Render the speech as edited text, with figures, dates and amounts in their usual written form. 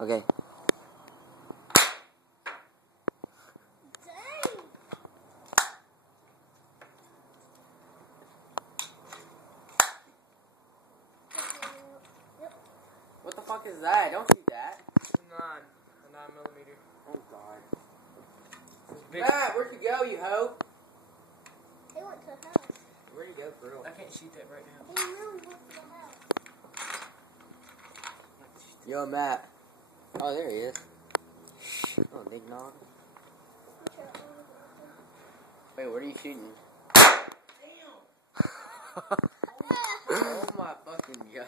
Okay. Dang. What the fuck is that? Don't shoot that. A 9mm. Oh god. Matt, where'd you go, you hoe? He went to the house. Where'd you go, for real? I can't shoot that right now. He really went to the house. Yo, Matt. Oh, there he is. Oh, big nog. Wait, what are you shooting? Damn! Oh my fucking god.